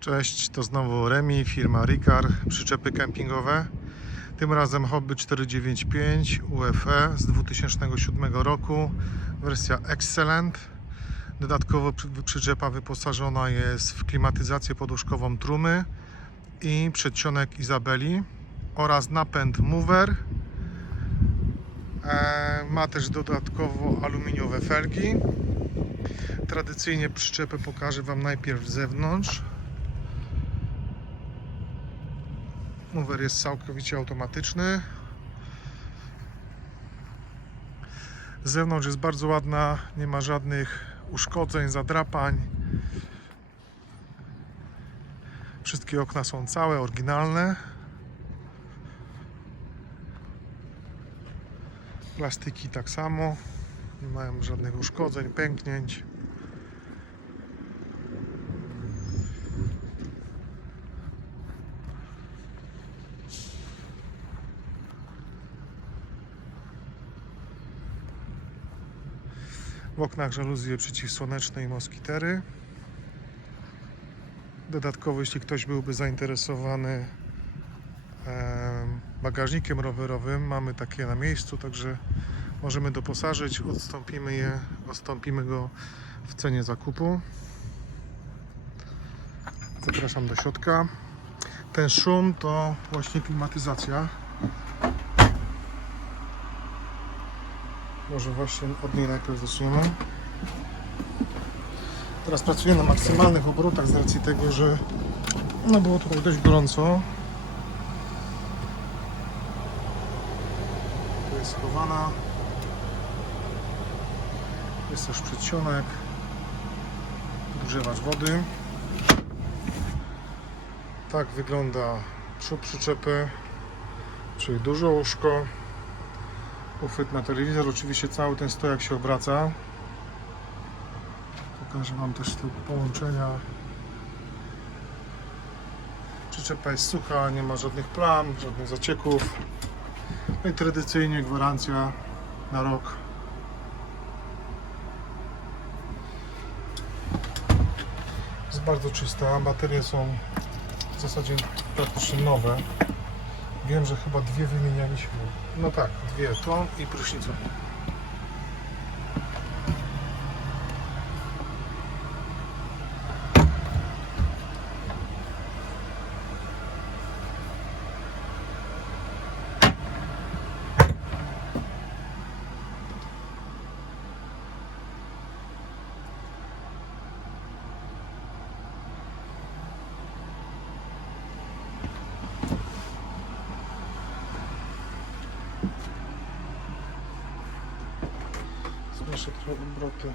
Cześć, to znowu Remi, firma Ricard, przyczepy kempingowe. Tym razem Hobby 495 UFE z 2007 roku, wersja Excellent. Dodatkowo przy- przyczepa wyposażona jest w klimatyzację poduszkową trumy i przedsionek Izabeli oraz napęd Mover. E, Ma też dodatkowo aluminiowe felgi. Tradycyjnie przyczepę pokażę Wam najpierw z zewnątrz. Mover jest całkowicie automatyczny. Z zewnątrz jest bardzo ładna, nie ma żadnych uszkodzeń, zadrapań. Wszystkie okna są całe, oryginalne. Plastiki tak samo, nie mają żadnych uszkodzeń, pęknięć. W oknach żaluzje przeciwsłoneczne i moskitery. Dodatkowo, jeśli ktoś byłby zainteresowany em, bagażnikiem rowerowym, mamy takie na miejscu, także możemy doposażyć, odstąpimy je, odstąpimy go w cenie zakupu. Zapraszam do środka. Ten szum to właśnie klimatyzacja. Może właśnie od niej najpierw zaczniemy. Teraz pracuję na maksymalnych obrotach z racji tego, że no było tutaj dość gorąco. Tu jest schowana. Jest też przedsionek. Podgrzewacz wody. Tak wygląda przód przyczepy, czyli duże łóżko uchwyt na telewizor. Oczywiście cały ten stojak się obraca. Pokażę Wam też te połączenia. Przyczepa jest sucha, nie ma żadnych plam, żadnych zacieków. No i tradycyjnie gwarancja na rok. Jest bardzo czysta, baterie są w zasadzie praktycznie nowe. Wiem, że chyba dwie wymienialiśmy. No tak, dwie, tą i prysznicą. Zmniejszę trochę obroty.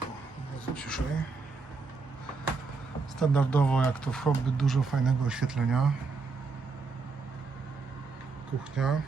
O, bardzo ciszej. Standardowo jak to w hobby dużo fajnego oświetlenia. Kuchnia.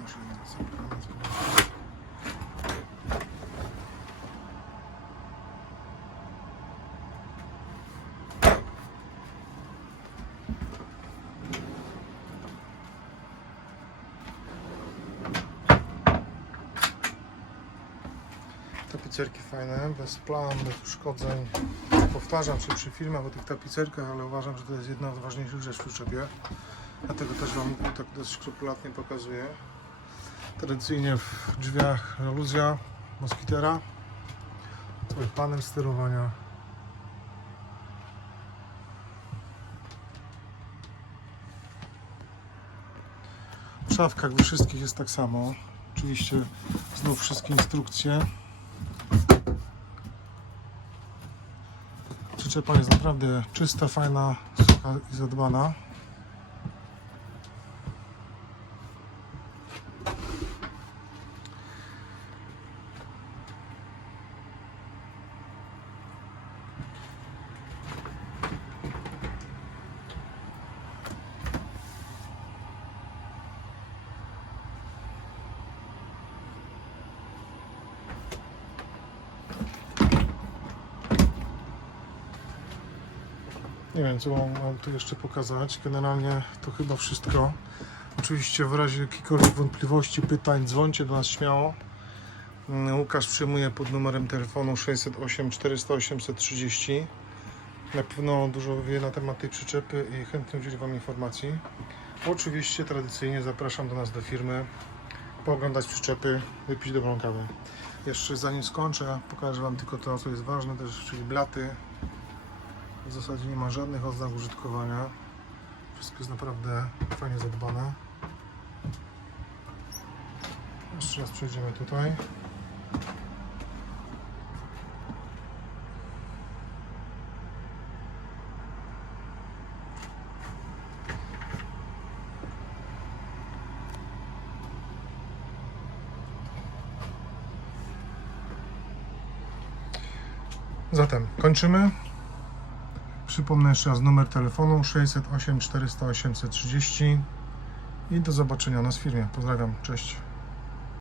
Może nie zabrać. Tapicerki fajne, bez bez uszkodzeń. Powtarzam się przy filmach o tych tapicerkach, ale uważam, że to jest jedna z ważniejszych rzeczy w przyczepie. Dlatego też Wam tak dość skrupulatnie pokazuję. Tradycyjnie w drzwiach aluzja moskitera. Cały panel sterowania. W szafkach we wszystkich jest tak samo. Oczywiście znów wszystkie instrukcje. Przyczepa jest naprawdę czysta, fajna, sucha i zadbana. Nie wiem, co mam mam tu jeszcze pokazać. Generalnie to chyba wszystko. Oczywiście w razie jakichkolwiek wątpliwości, pytań, dzwońcie do nas śmiało. Mm, Łukasz przyjmuje pod numerem telefonu 608 400 830. Na pewno dużo wie na temat tej przyczepy i chętnie udzieli Wam informacji. Oczywiście tradycyjnie zapraszam do nas do firmy, pooglądać przyczepy, wypić dobrą kawę. Jeszcze zanim skończę, pokażę Wam tylko to, co jest ważne też, czyli blaty. W zasadzie nie ma żadnych oznak użytkowania. Wszystko jest naprawdę fajnie zadbane. Jeszcze raz przejdziemy tutaj. Zatem kończymy. Przypomnę jeszcze raz numer telefonu 608 400 830 i do zobaczenia nas w firmie. Pozdrawiam, cześć.